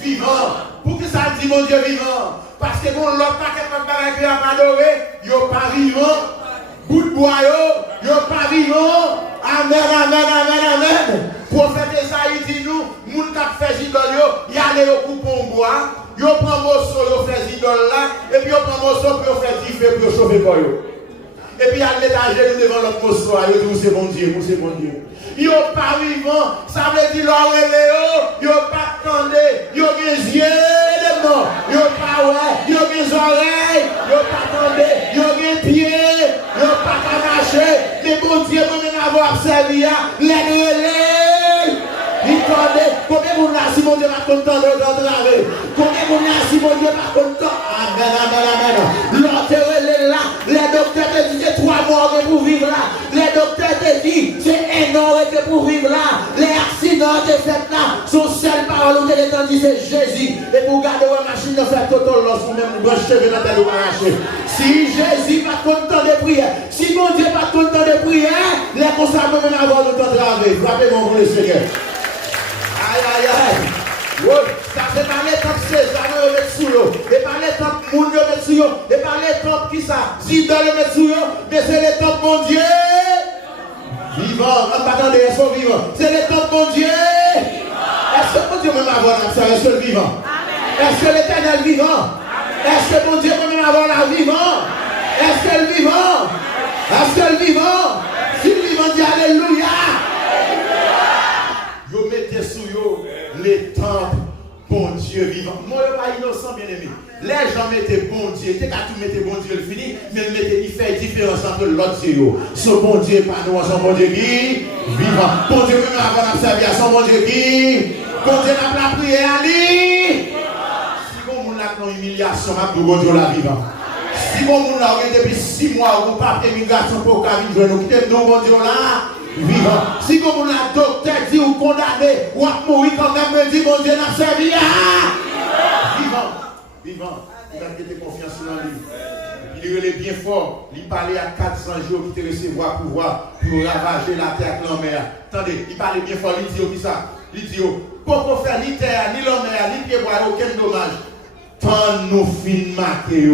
vivant. Pour que ça dit mon Dieu vivant? Parce que bon l'autre paquet de bagages qui a pas adoré, il n'est pas vivant. Bout de bois, il n'est pas vivant. Amen, amen, amen, amen. Prophète Esaïe dit nous, moun kap fait idole yo, y allé au coupon bois, yo prend morceau, yo fait idole là, et puis yo prend morceau pour yo faire differ pour yo chauffer pour yo. Et puis y a l'étagère devant l'autre morceau, yo dit c'est bon Dieu, c'est bon Dieu. Yo pas vivant, ça veut dire l'oreille yo pas tendé, yo gen yeux non, yo pas ouais, yo gen oreilles, yo pas tendé, yo gen pied, yo pas qu'à marcher, les bons dieux même avoir observé les relais. Il tendait, combien vous là si mon Dieu pas content de travailler? Combien vous là si mon Dieu pas content? Amen, amen, amen. L'autre relais là, les docteurs te disent c'est 3 mois pour vivre là. Les docteurs te disent c'est 1 an pour vivre là. Les accidents de fait là, son seul parole où tu dit c'est Jésus. Et pour garder la machine de faire total loss, ou même branche cheveux dans tête ou arracher. Si Jésus pas content de prière, si mon Dieu pas content de prière, les consacrés même avoir le temps de travailler. Frappez-moi pour le Seigneur. Aïe aïe aïe. Ça c'est pas l'état de César, on met sous l'eau. Et dit dans le métro, mais c'est le temple mon Dieu. Vivant, on va attendre, ils sont vivants. C'est le temple mon Dieu. Est-ce que mon Dieu peut avoir la vie? Est-ce que le vivant? Est-ce que l'éternel vivant? Est-ce que mon Dieu peut même avoir la vivant? Est-ce que le vivant? Est-ce que le vivant? Si le vivant dit Alléluia. Vous mettez sous vous les temples, bon Dieu vivant. Moi, je ne suis pas innocent, bien aimé. Les gens mettaient bon Dieu. Tu as tout mettez bon Dieu, le fini, mais il fait différence entre l'autre Dieu. Ce bon Dieu, pas nous, son bon Dieu qui vivant. Bon Dieu, même avant de servir à son bon Dieu qui. Bon Dieu, n'a pas prié à lui. Si bon monde a une humiliation, bon Dieu la vivant. Si bon monde a depuis 6 mois, vous pas de migration pour qu'il nous quitte, nous, bon Dieu là. Vivant. Si comme la docteur dit ou condamné, ou à mourir quand même, me dit, mon Dieu, n'a servi. Vivant. Vivant. Il a été confiance dans lui. Il est bien fort. Il parlait à 400 jours qui te recevoir pouvoir pour ravager la terre avec la mer. Attendez, il parlait bien fort. Il dit, ça. Il dit, pour faire ni terre, ni la mer, ni pied bois, aucun dommage. Tant nous fin marqués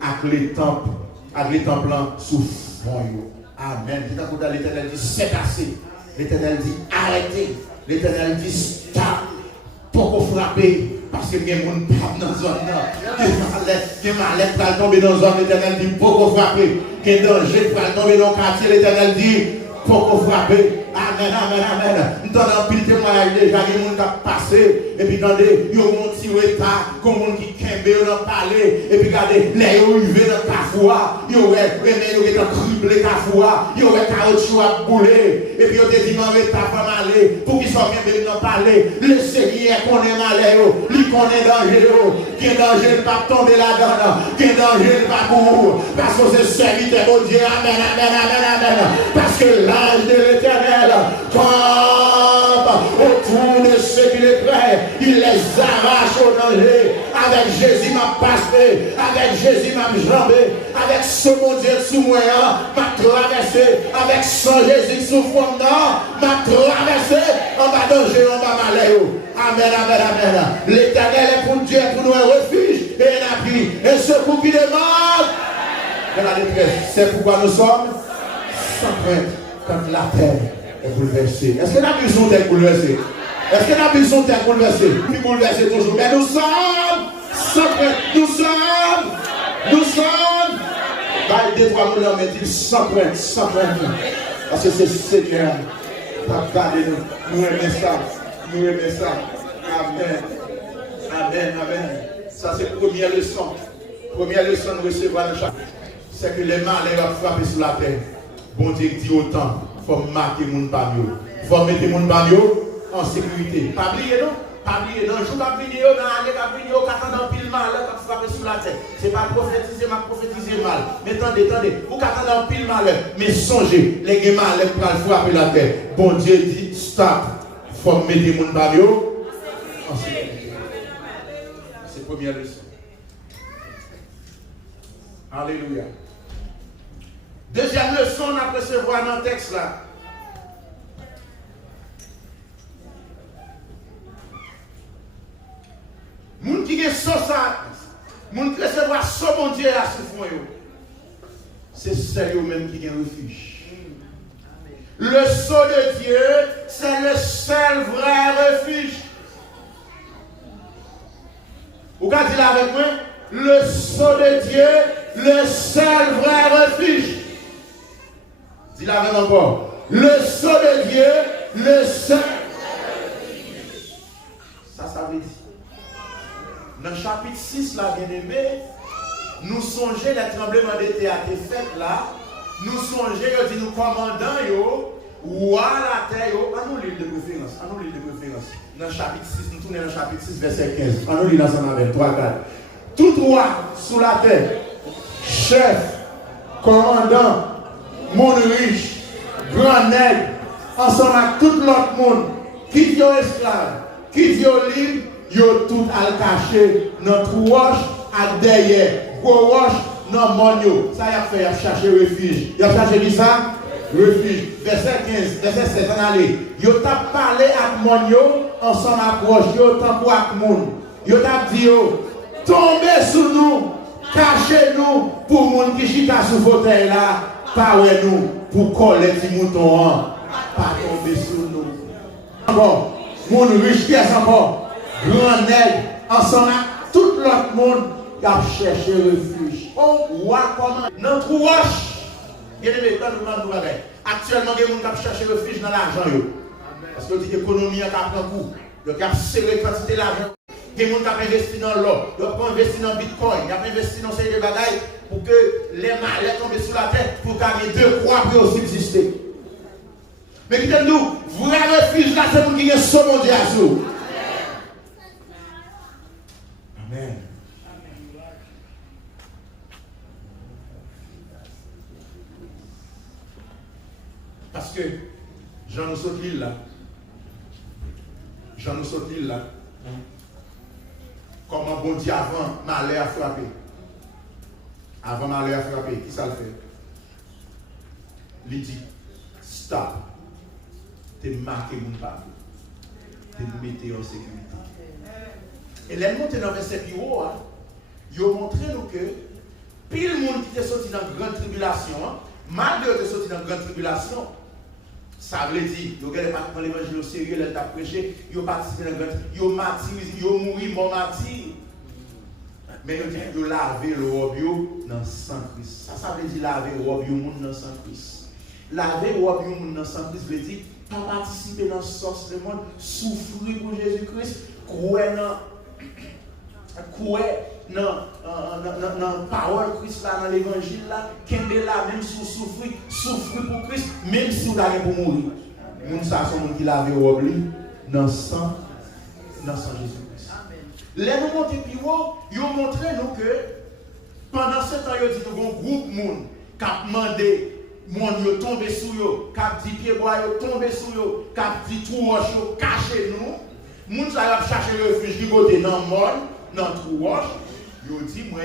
avec les temples sous fond. Amen. L'Éternel dit c'est assez. L'Éternel dit arrêtez. L'Éternel dit stop. Pour frapper. Parce que les gens ne parlent dans la zone. Les malades vont tomber dans la zone. L'Éternel dit pour frapper. Les dangers vont tomber dans le quartier. L'Éternel dit pour frapper. Amen, amen, amen. Nous avons un pile témoignage déjà. Il y a des gens qui ont passé. Et puis regardez, il y a un petit retard. Comme des gens qui kembe, on a parlé. Et puis regardez, les gens qui arrivent dans le cafoua. Il y aurait criblé cafoua. Il y aurait caoutchouc à bouler. Et puis il y a des gens qui ont pas mal. Pour qu'ils soient kembe, on a parlé. Le Seigneur connaît malheur. Il connaît danger. Qui est danger, il ne va pas tomber là-dedans. Qui est danger, il ne va pas courir. Parce que c'est serviteur de Dieu. Amen, amen, amen, amen. Parce que l'âge de l'Éternel campe autour de ceux qui les prêtent. Il les arrache au danger. Avec Jésus m'a passé. Avec Jésus m'a jambé. Avec ce mon Dieu sous moi m'a traversé. Avec son Jésus sous fond m'a traversé. En bas danger, en bas malheur. Amen, amen, amen. L'Éternel est pour Dieu, pour nous un refuge et un appui. Et secours qui demande de la détresse. C'est pourquoi nous sommes sans crainte quand la terre est bouleversée. Est-ce que la maison est bouleversée? Est-ce que la maison est bouleversée? Puis bouleversée toujours. Mais nous sommes sans crainte. Nous sommes. Bah, il dit 3 mots là, mais dit sans crainte, sans crainte. Parce que c'est Seigneur. Regardez-nous. Nous aimons ça. Nous aimons ça. Amen. Amen. Amen. Ça, c'est la première leçon. Première leçon de recevoir le chapitre. C'est que les malins vont frapper sur la terre. Bon Dieu dit autant. Il faut marquer mon bagno. Il faut mettre mon bagno en sécurité. Pas oublier, non? Pas oublier. Dans le jour de vidéo, dans l'année de vidéo, quand on a pile mal, quand on frappe sur la terre. Ce n'est pas prophétiser, mais prophétiser mal. Mais attendez. Vous quand on a pile mal, mais songez, les mal pour frapper la terre. Bon Dieu dit stop. Il faut mettre mon bagno en sécurité. C'est la première leçon. Alléluia. Deuxième leçon, on a recevoir dans le texte là. Moun qui est ça, moun qui recevoir ça, mon Dieu, à ce fond, c'est celle même qui a un refuge. Le sceau de Dieu, c'est le seul vrai refuge. Vous pouvez dire avec moi? Le sceau de Dieu, le seul vrai refuge. Dis-le avec encore. Le sceau de Dieu, le seul vrai refuge. Ça veut dire. Dans le chapitre 6, là, bien-aimé, nous songeons les tremblements de terre qui sont faits là. Nous songeons, dit nous commandons, ou à la terre, à nous lire de préférence. Dans le chapitre 6, nous tournons dans le chapitre 6, verset 15. À nous lire ensemble avec 3, 4. Tout roi sous la terre, chef, commandant, monde riche, grand nègre, ensemble avec tout l'autre monde, qui dit esclave, qui dit libre, yo tout al caché notre roche à derrière gros roche non monio ça y a fait il a cherché refuge il a cherché qui ça refuge verset 15 verset 7 en aller yo t'a parlé avec monio ensemble avec roche yo t'a pour avec monde yo t'a dit yo tombez sur nous Cachez-nous pour moun qui chita sous fauteuil là. Parlez-nous pour coller les moutons. Pas tomber sur nous. Encore, moun riche qui est encore. Grand nègre, ensemble, tout l'autre monde qui a cherché refuge. On voit comment. Dans trou roche. Actuellement, il y a des gens qui cherchent refuge dans l'argent. Parce que l'économie a pris un coup. Il a serré quantité d'argent. Il y a des gens qui ont investi dans l'or. Ils ont investi dans le bitcoin. Ils ont investi dans ces bagailles pour que les malais tombent sur la tête pour gagner 2 croix pour subsister. Mais quittez-nous, vrai refuge là, c'est pour qui est ce mondial. Amen. Parce que Jean nous saute l'île là. Jean nous saute l'île là. Comment bon Dieu avant malheur a frappé. Avant malheur a frappé, qui ça le fait? Il dit, stop. T'es marqué mon pas. T'es mettez en sécurité. Et les montées dans le verset plus haut, ils ont montré nous que pile monde qui est sorti dans une grande tribulation, malgré que sorti dans une grande tribulation, ça veut dire, ils n'ont pas pris l'évangile au sérieux, ils ont prêché, ils ont participé dans une grande tribulation, ils ont martyrisé, ils ont mouru, mon martyr. Mais ils ont lavé le robe dans le sang Christ. Ça veut dire laver le robe dans le sang Christ. Laver le robe dans le sang Christ veut dire pas participer dans le sens du monde, souffrir pour Jésus-Christ, croire dans la parole Christ là, dans l'évangile là, qu'il est là, même si vous souffrez pour Christ, même si vous avez pour mourir. Nous sommes qui lave le robe dans le sang Jésus-Christ. Les nous monter plus haut, ils ont montré nous que pendant ce temps, ils ont dit nous avons un groupe de monde qui a demandé. Mon yo tombé sous yo, cap dit pied bois yo tombé sous yo, cap dit trou roche yo caché nous. Moun ça a chercher refuge du côté dans monde, dans trou roche. Yo dit moi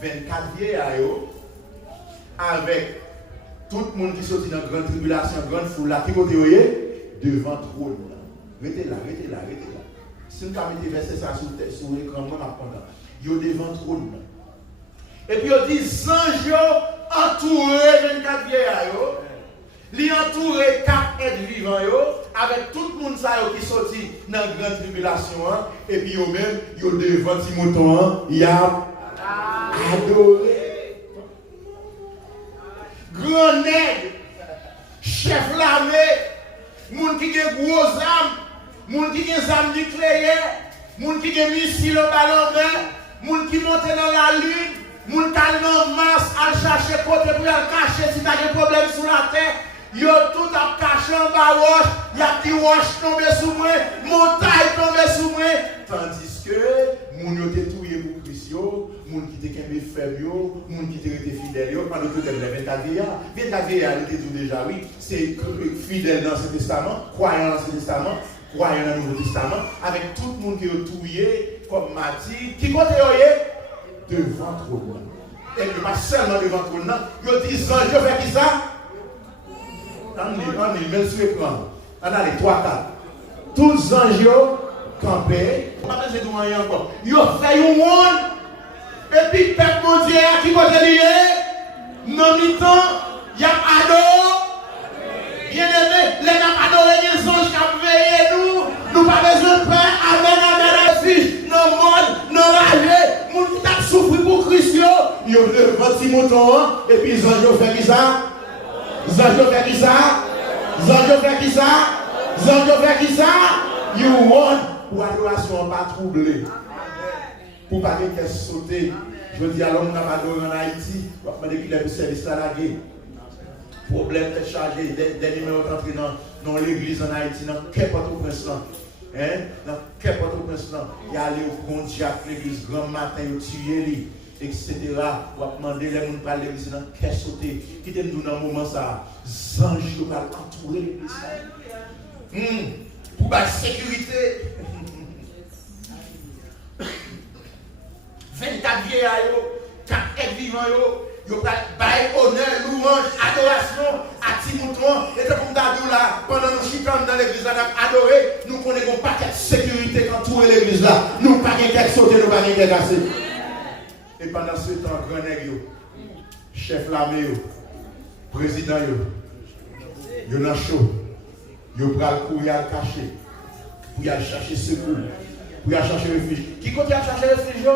24 vieillards yo avec tout le monde qui sorti dans grande tribulation, grande foule là qui côté yo devant trône là. Restez là. Si nous mettez verset ça sur l'écran moi m'a pendant. Yo devant trône là. Et puis on dit anges entouré 24 vieillards, li entouré 4 êtres vivants avec tout le monde qui sorti dans la grande tribulation et puis eux même yo devant ti mouton y a adoré. Grand nègre, chef l'armée, moun qui a gros armes, moun qui a armes nucléaires, moun qui a missile au ballon vert, moun qui monte dans la lune. Moun kal nan masse à chercher côté pour cacher si tu as des problèmes sur la terre. Yo tout a caché en bas roche, y a des roches tombées sous moi, montagne tombée sous moi. Tandis que moun yo te touye pour Christ yo, moun qui te kembe faible yo, moun qui te rete fidèle yo, pendant tout les 24 vieillards. 24 vieillards était tout déjà oui, c'est fidèle dans l'Ancien Testament, croyant dans l'Ancien Testament, croyant dans le Nouveau Testament, avec tout le monde qui est touye comme Matthieu, qui compte yo devant trône. Et puis pas seulement devant trône, il dit anges, je fais qui ça? On est même sur l'écran. On a les 3-4. Tous les anges campés. On va pas besoin de rien encore. Ils ont fait un monde. Et puis, peuple mon Dieu, qui va te lier? Non, mi-temps, il y a adoré. Bien aimé, les gens adorés, les anges qui ont veillé nous. Nous pas besoin de peur. Amen, fils. Non, monde, non, ragé. Moun qui t'a souffert pour Christ, ils ont devant ti mouton, et puis les anges fait qui ça? Les anges fait qui ça? Les anges fait qui ça? Les anges fait qui ça? You want pour adoration pas troublée. Pour pas que sauter. Je dis alors, on a pas adoré en Haïti, on va demander qu'il ait le service à la guerre. Problème est chargé, des numéros entrés dans l'église en Haïti, dans quel Port-au-Prince là. Dans quel Port-au-Prince là. Il y a allé au Pontiac, l'église, grand matin, il tué, etc. On va demander les gens par l'église, dans quel sauter. Qui t'aime nous dans le moment ça? Zange qui va entourer l'église. Pour la sécurité. 24 vieillards, 4 êtres vivants, ils ont honneur, louange, adoration à Timotron. Et c'est comme Dadou là, pendant nos chicans dans l'église, on a adoré, nous connaissons pas quelle sécurité quand tout est l'église là. Nous pas qu'à sauter, nous pas qu'à casser. Et puis pendant ce temps, grand nègre, chef l'armée, président, yo nan chaud, yo pral courir à cacher, pour y aller chercher secours, pour y aller chercher refuge. Qui continue à chercher refuge?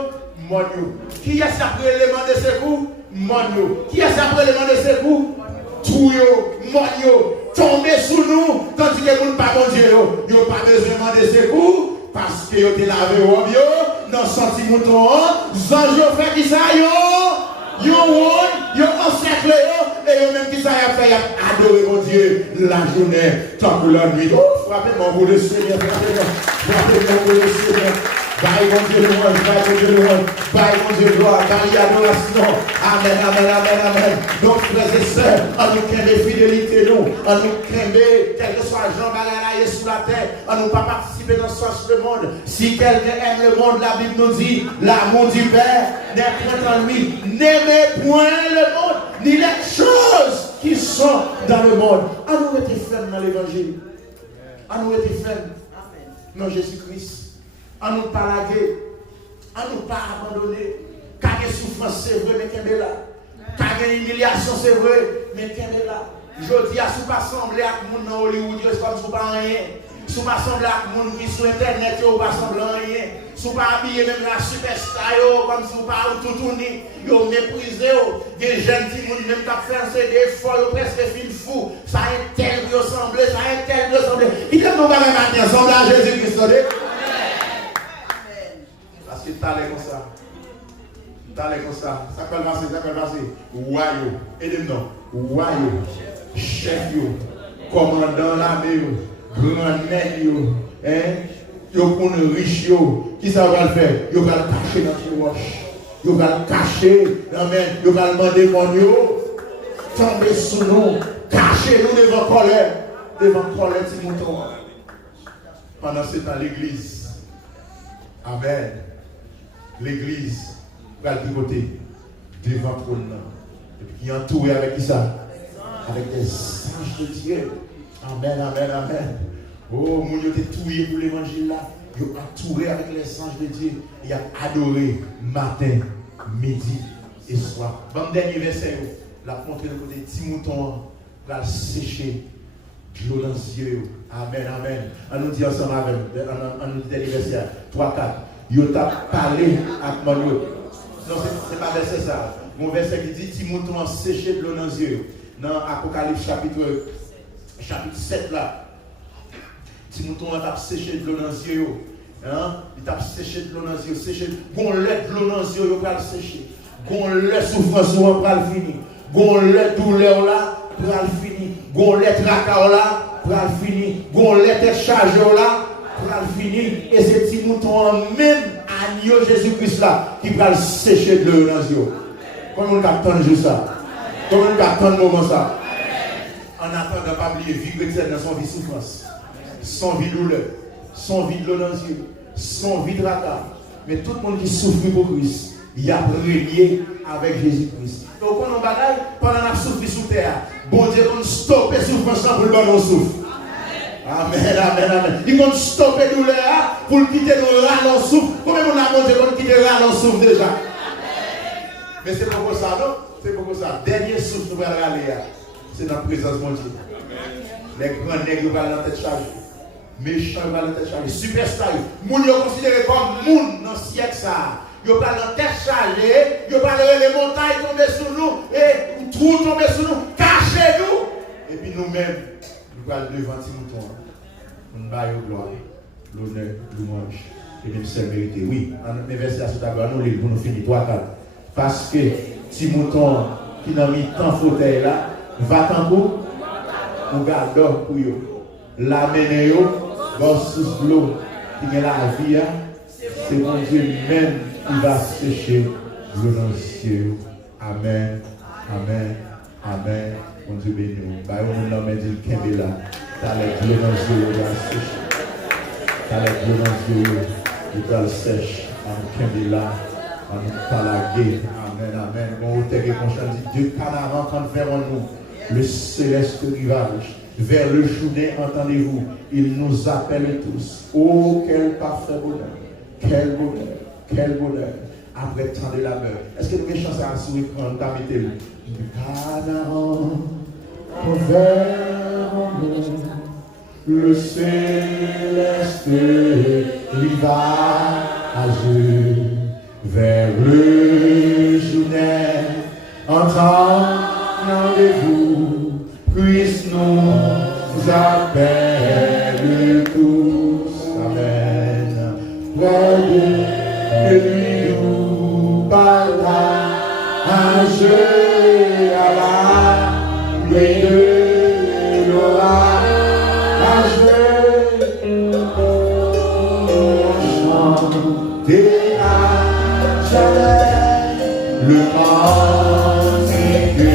Mon yo. Qui est après l'élément de secours? Mon yo. Qui est après l'élément de secours? Tout yo, mon yo, tomber sous nous, tandis que vous ne pas bon Dieu, yo pas besoin de secours, parce que yo te lavé au yo, dans senti mouton, zange yo fait qui ça yo encerclé yo, et yo même qui ça y a fait, y a adoré mon Dieu, la journée, tant que la nuit. Frappez-moi pour le Seigneur, frappez-moi pour le Seigneur. Bye mon Dieu louange, bye mon Dieu louange, bye mon Dieu gloire, bye adoration. Amen, amen, amen, amen. Donc frères et sœurs, en nous craimer fidélité nous, en nous craimer, quel que soit Jean Bagalaye sous la terre, en nous pas participer dans ce sens le monde. Si quelqu'un aime le monde, la Bible nous dit, l'amour du Père n'est point en lui. N'aimez point le monde, ni les choses qui sont dans le monde. En nous rester fermes dans l'évangile. En nous rester fermes dans Jésus-Christ. En nous pas laguer, en nous pas abandonner. Car les souffrances, c'est vrai, mais qu'elle est là. Car les humiliations, c'est vrai, mais qu'elle est là. Je dis à ce pas sembler à mon dans Hollywood, c'est comme si pas rien. Si pas sembler à mon qui sur internet, vous pas sembler rien. Si pas habillé même la superstar, comme si vous pas tout tourner, vous méprisez. Des jeunes qui même qui fait un CD fort, presque fin fou. Ça est tel que vous semblez, ça est tel que vous semblez. Il y a nos gars maintenant, semblent à Jésus-Christ. Parce que t'allais comme ça. T'allais comme ça. Ça peut passer. Wayo. Aidez-moi. Wayo. Chef yo. Commandant l'armée yo. Grand nègre yo. Yo pour le riche yo. Qui ça va le faire? Yo va le cacher dans le roche. Yo va le cacher. Amen. Yo va le demander mon yo. Tomber sous nous. Cacher nous devant colère. Devant colère si mouton. Pendant ce temps l'église. Amen. L'église va le pivoter devant le trône. Et puis qui est entouré avec qui ça? Avec des anges de Dieu. Amen, amen, amen. Oh, mon Dieu, t'es touillé pour l'évangile là. Il est entouré avec les anges de Dieu. Il a adoré matin, midi et soir. Bon, dernier verset, la montée de côté, petit mouton va sécher de l'eau dans les yeux. Amen, amen. On nous dit ensemble, amen. On nous dit dernier verset, 3, 4. Yo t'a parlé avec mon yo. Non, c'est pas verset ça. Mon verset qui dit Timothée séché de l'eau dans les yeux. Dans Apocalypse chapitre 7 là. Timothée t'a séché de l'eau dans les yeux. Il t'a séché de l'eau dans les yeux. Séché. Gon lait de l'eau dans les yeux, il va le sécher. Gon lait souffrance, il va le finir. Gon lait douleur là, il va le finir. Gon lait tracas là, il va le finir. Gon lait tête chargée là. Pour le finir, et c'est petit mouton même agneau Jésus-Christ là qui va le sécher de l'eau dans les yeux. Comment on attend juste ça? Comment on attend le moment ça? En attendant, pas oublier vivre chrétienne dans son vie souffrance, son vie douleur, son vie de l'eau dans les yeux, son vie de rata. Mais tout le monde qui souffre pour Christ, il a régné avec Jésus-Christ. Donc, quand on bagaille, pendant qu'on a souffert sous terre, bon Dieu, on stoppe la souffrance pour le bon souffle. Amen, amen, amen. Ils vont stopper la douleur pour quitter nos rats dans le souffle. Combien on a monté pour quitter les rats dans le souffle déjà? Mais c'est pas pour ça, non? C'est pas pour ça. Dernier souffle, nous allons aller. C'est dans la présence de mon Dieu. Les grands nègres vont aller dans la tête chargée. Méchants vont aller dans la tête chargée. Superstar. Moun yo considéré comme moun dans le siècle ça. Ils vont aller dans la tête chargée. Ils vont aller les montagnes tomber sur nous. Et les trous tomber sur nous. Cachez-nous. Et puis nous-mêmes. Nous allons devant Timothée. Nous allons gloire, l'honneur, louange et même seule vérité. Oui, mes versets à ce tableau, nous les pour nous finir 3 4. Parce que Timothée qui n'a mis tant fauteuil là, va tant pour nous garder pour eux. L'amener dans sous l'eau qui est la vie, c'est mon Dieu même qui va sécher l'eau dans le ciel. Amen, amen, amen. Mon Dieu béni. On a dit qu'il là. T'as les bleus dans les yeux, t'as les bleus dans les yeux, tu vas le sèche. On là. On pas la guerre. Amen, amen. Bon, t'es conscient dit Dieu Canaan quand vers nous le céleste rivage. Vers le journée, entendez-vous, il nous appelle tous. Oh, quel parfait bonheur. Quel bonheur. Quel bonheur. après le temps de la mort. Est-ce que nous avons chance à sur l'écran, nous avons mis le céleste rivage vers le journée. Entendez-vous, Christ nous appelle tous. Amen. Près de lui nous partage à la nuit de l'orage. Chantez à jamais le cantique de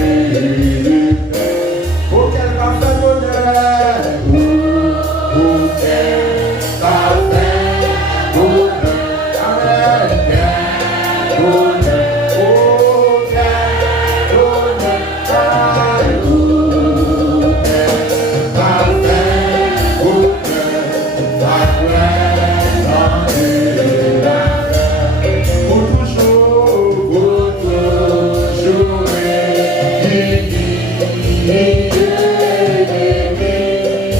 paix. Oh, quel parfait bonheur! Oh, quel parfait bonheur! Amen! Quel bonheur! Oh, quel bonheur! Oh, quel parfait bonheur! Pour toujours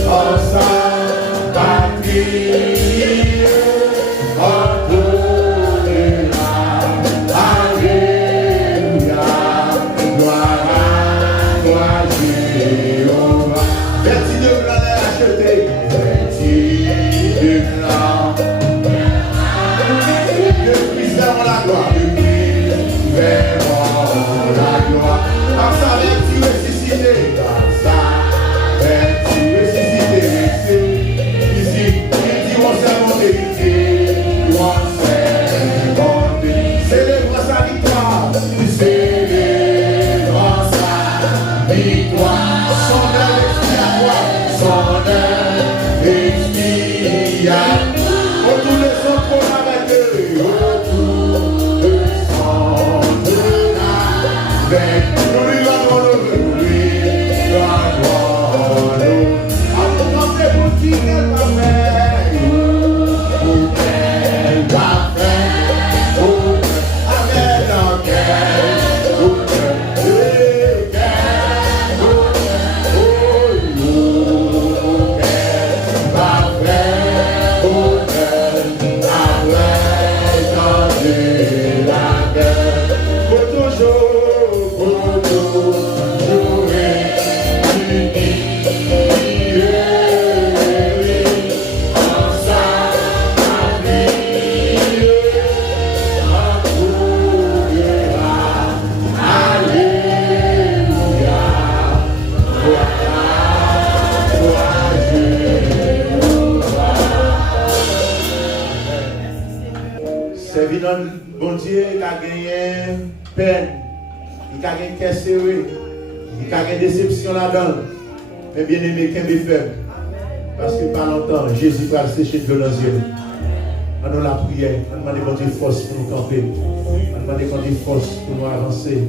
en sa patrie, ordonnera. Alléluia, gloire à toi, Jéhovah. Vertu de blanc est acheté, vertu de blanc. De Christ vers la gloire, de Christ vers la gloire. Par sa vertu ressuscité, par sa vertu ressuscité, ici, il dit on s'est monté, on s'est monté. Célébrons sa victoire, célébrons sa victoire. Son œuvre expiatoire, son œuvre expiatoire. Autour de son trône avec eux, autour de son trône avec nous lui rendons l'honneur, nous lui rendons l'honneur. À vous montrer pour qui qu'elle va faire, pour qu'elle va faire, avec dans quel bonheur, quel bonheur, oh, qu'elle va faire, bonheur, avec dans la gueule, pour toujours servir notre bon Dieu, il a gagné peine, il a gagné cœur serré, il a gagné déception là-dedans. Mais bien aimé, qu'un fait. Parce que pas longtemps, Jésus va sécher de nos yeux. On nous la prière, on demande bon Dieu force pour nous camper, on demande bon Dieu force pour nous avancer.